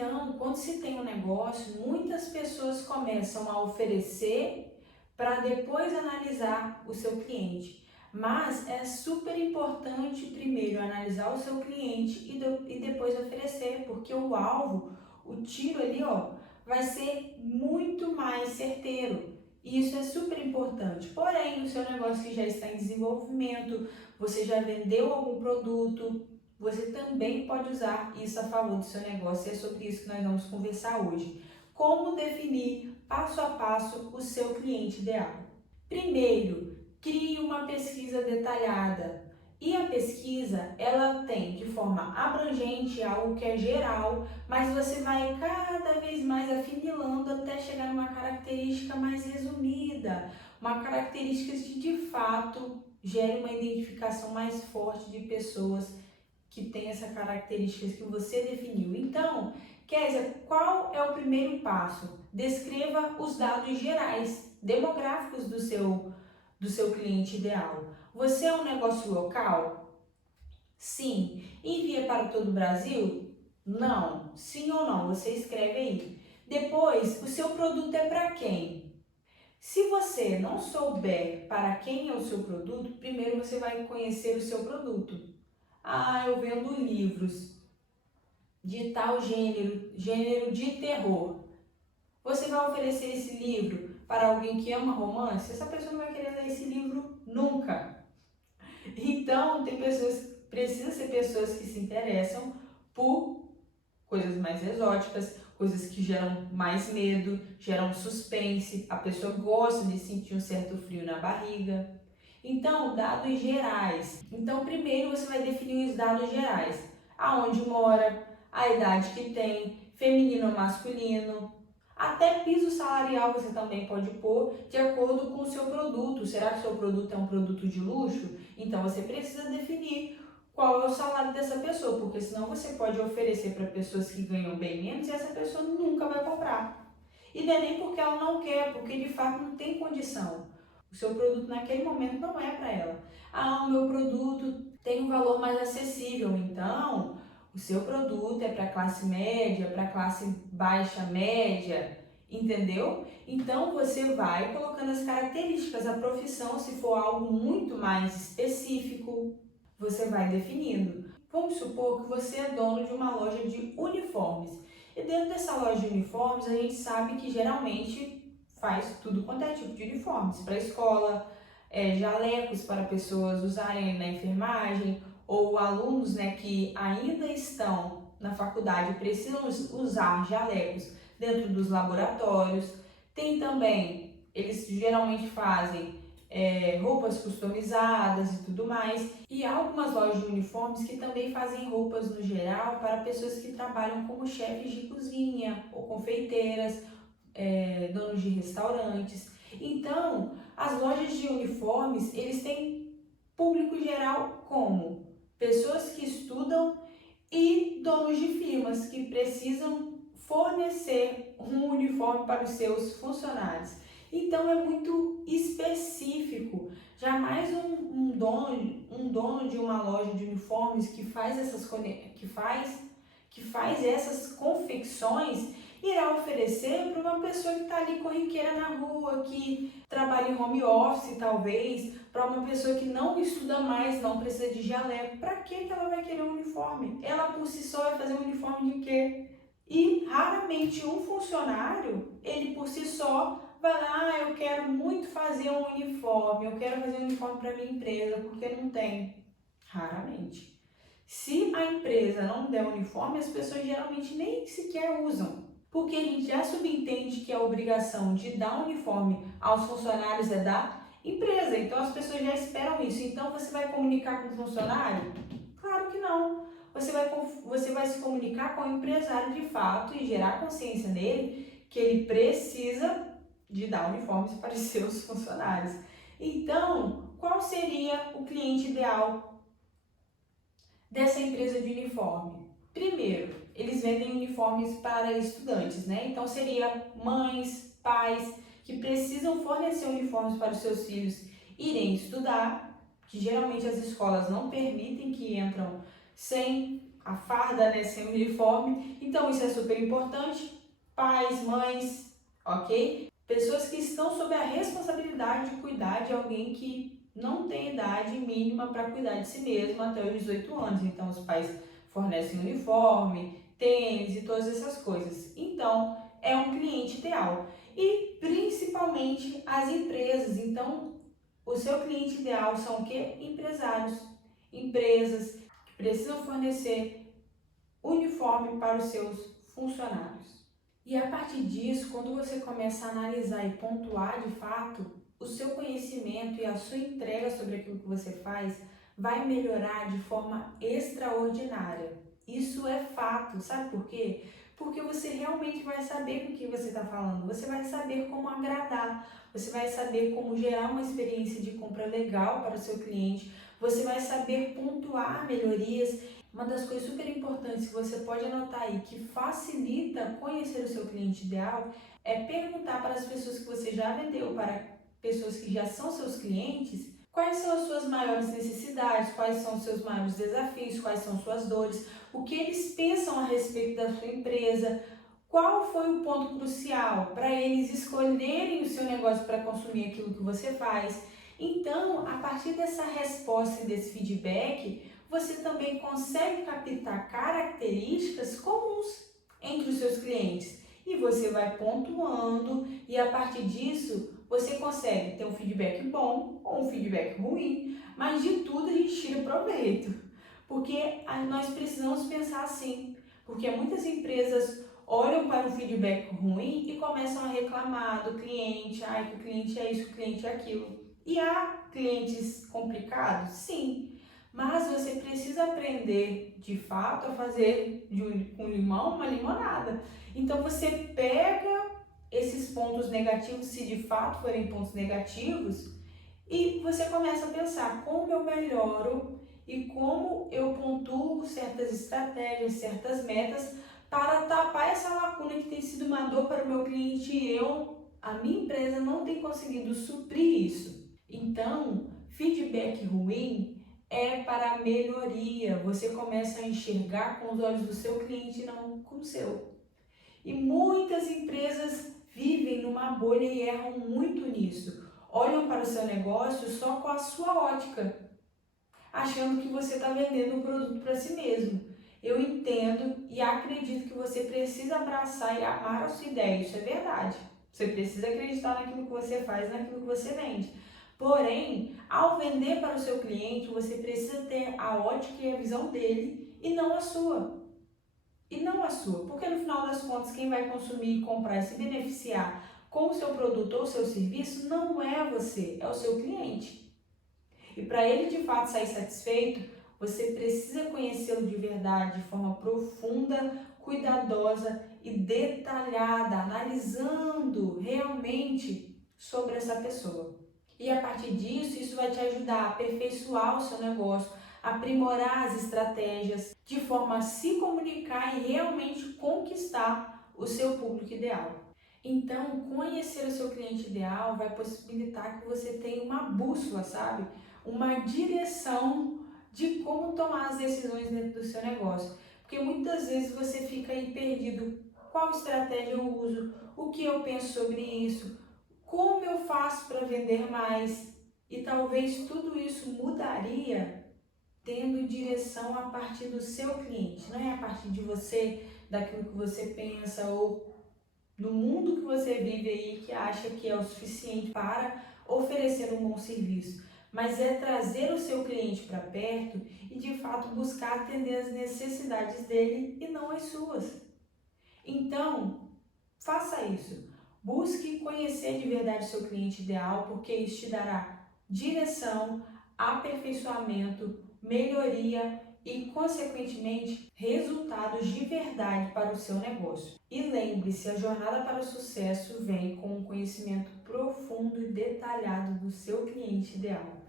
Então, quando se tem um negócio, muitas pessoas começam a oferecer para depois analisar o seu cliente. Mas é super importante primeiro analisar o seu cliente e depois oferecer, porque o alvo, o tiro ali, ó, vai ser muito mais certeiro. E isso é super importante. Porém, o seu negócio que já está em desenvolvimento, você já vendeu algum produto, você também pode usar isso a favor do seu negócio. E é sobre isso que nós vamos conversar hoje. Como definir passo a passo o seu cliente ideal. Primeiro, crie uma pesquisa detalhada. E a pesquisa, ela tem de forma abrangente algo que é geral, mas você vai cada vez mais afinilando até chegar numa característica mais resumida, uma característica que de fato gere uma identificação mais forte de pessoas que tem essa característica que você definiu. Então, Kézia, qual é o primeiro passo? Descreva os dados gerais, demográficos do seu cliente ideal. Você é um negócio local? Sim. Envia para todo o Brasil? Não. Sim ou não? Você escreve aí. Depois, o seu produto é para quem? Se você não souber para quem é o seu produto, primeiro você vai conhecer o seu produto. Ah, eu vendo livros de tal gênero, gênero de terror. Você vai oferecer esse livro para alguém que ama romance? Essa pessoa não vai querer ler esse livro nunca. Então, precisam ser pessoas que se interessam por coisas mais exóticas, coisas que geram mais medo, geram suspense, a pessoa gosta de sentir um certo frio na barriga. Então, dados gerais. Então, primeiro você vai definir os dados gerais. Aonde mora, a idade que tem, feminino ou masculino. Até piso salarial você também pode pôr de acordo com o seu produto. Será que o seu produto é um produto de luxo? Então, você precisa definir qual é o salário dessa pessoa, porque senão você pode oferecer para pessoas que ganham bem menos e essa pessoa nunca vai comprar. E não é nem porque ela não quer, porque de fato não tem condição. O seu produto naquele momento não é para ela. Ah, o meu produto tem um valor mais acessível, então o seu produto é para classe média, para classe baixa média, entendeu? Então você vai colocando as características, a profissão, se for algo muito mais específico, você vai definindo. Vamos supor que você é dono de uma loja de uniformes. E dentro dessa loja de uniformes, a gente sabe que geralmente faz tudo quanto é tipo de uniformes. Para a escola, jalecos para pessoas usarem na enfermagem, ou alunos, né, que ainda estão na faculdade precisam usar jalecos dentro dos laboratórios. Tem também, eles geralmente fazem roupas customizadas e tudo mais. E há algumas lojas de uniformes que também fazem roupas no geral para pessoas que trabalham como chefes de cozinha ou confeiteiras, donos de restaurantes. Então, as lojas de uniformes, eles têm público geral como pessoas que estudam e donos de firmas que precisam fornecer um uniforme para os seus funcionários. Então é muito específico. Jamais um dono de uma loja de uniformes que faz essas confecções irá oferecer para uma pessoa que está ali corriqueira na rua, que trabalha em home office talvez, para uma pessoa que não estuda mais, não precisa de jaleco. Para que ela vai querer um uniforme? Ela por si só vai fazer um uniforme de quê? E raramente um funcionário, ele por si só vai lá, eu quero muito fazer um uniforme, eu quero fazer um uniforme para minha empresa, porque não tem. Raramente. Se a empresa não der uniforme, as pessoas geralmente nem sequer usam. Porque a gente já subentende que a obrigação de dar uniforme aos funcionários é da empresa. Então as pessoas já esperam isso. Então você vai comunicar com o funcionário? Claro que não. Você vai se comunicar com o empresário de fato e gerar consciência nele que ele precisa de dar uniformes para os seus funcionários. Então, qual seria o cliente ideal dessa empresa de uniforme? Primeiro, eles vendem uniformes para estudantes, né? Então seria mães, pais que precisam fornecer uniformes para os seus filhos irem estudar, que geralmente as escolas não permitem que entram sem a farda, né, sem uniforme. Então isso é super importante. Pais, mães, ok? Pessoas que estão sob a responsabilidade de cuidar de alguém que não tem idade mínima para cuidar de si mesmo até os 18 anos. Então os pais fornecem uniforme, tênis e todas essas coisas. Então é um cliente ideal. E principalmente as empresas. Então o seu cliente ideal são o quê? Empresários, empresas que precisam fornecer uniforme para os seus funcionários. E a partir disso, quando você começa a analisar e pontuar de fato, o seu conhecimento e a sua entrega sobre aquilo que você faz vai melhorar de forma extraordinária. Isso é fato, sabe por quê? Porque você realmente vai saber com o que você está falando, você vai saber como agradar, você vai saber como gerar uma experiência de compra legal para o seu cliente, você vai saber pontuar melhorias. Uma das coisas super importantes que você pode anotar aí, que facilita conhecer o seu cliente ideal, é perguntar para as pessoas que você já vendeu, para pessoas que já são seus clientes, quais são as suas maiores necessidades, quais são os seus maiores desafios, quais são suas dores, o que eles pensam a respeito da sua empresa, qual foi o ponto crucial para eles escolherem o seu negócio para consumir aquilo que você faz. Então, a partir dessa resposta e desse feedback, você também consegue captar características comuns entre os seus clientes e você vai pontuando e a partir disso você consegue ter um feedback bom ou um feedback ruim, mas de tudo a gente tira proveito, porque nós precisamos pensar assim, porque muitas empresas olham para um feedback ruim e começam a reclamar do cliente, que o cliente é isso, o cliente é aquilo. E há clientes complicados? Sim. Mas você precisa aprender, de fato, a fazer com limão uma limonada. Então você pega esses pontos negativos, se de fato forem pontos negativos, e você começa a pensar como eu melhoro e como eu pontuo certas estratégias, certas metas para tapar essa lacuna que tem sido uma dor para o meu cliente e a minha empresa não tem conseguido suprir isso. Então, feedback ruim é para melhoria. Você começa a enxergar com os olhos do seu cliente, não com o seu. E muitas empresas vivem numa bolha e erram muito nisso. Olham para o seu negócio só com a sua ótica, achando que você está vendendo um produto para si mesmo. Eu entendo e acredito que você precisa abraçar e amar a sua ideia, isso é verdade. Você precisa acreditar naquilo que você faz, naquilo que você vende. Porém, ao vender para o seu cliente, você precisa ter a ótica e a visão dele e não a sua. E não a sua, porque no final das contas, quem vai consumir, comprar e se beneficiar com o seu produto ou seu serviço não é você, é o seu cliente. E para ele de fato sair satisfeito, você precisa conhecê-lo de verdade, de forma profunda, cuidadosa e detalhada, analisando realmente sobre essa pessoa. E a partir disso, isso vai te ajudar a aperfeiçoar o seu negócio, aprimorar as estratégias, de forma a se comunicar e realmente conquistar o seu público ideal. Então, conhecer o seu cliente ideal vai possibilitar que você tenha uma bússola, sabe? Uma direção de como tomar as decisões dentro do seu negócio. Porque muitas vezes você fica aí perdido. Qual estratégia eu uso? O que eu penso sobre isso? Como eu faço para vender mais? E talvez tudo isso mudaria tendo direção a partir do seu cliente, não é a partir de você, daquilo que você pensa ou do mundo que você vive aí que acha que é o suficiente para oferecer um bom serviço, mas é trazer o seu cliente para perto e de fato buscar atender as necessidades dele e não as suas. Então, faça isso. Busque conhecer de verdade o seu cliente ideal, porque isso te dará direção, aperfeiçoamento, melhoria e, consequentemente, resultados de verdade para o seu negócio. E lembre-se, a jornada para o sucesso vem com um conhecimento profundo e detalhado do seu cliente ideal.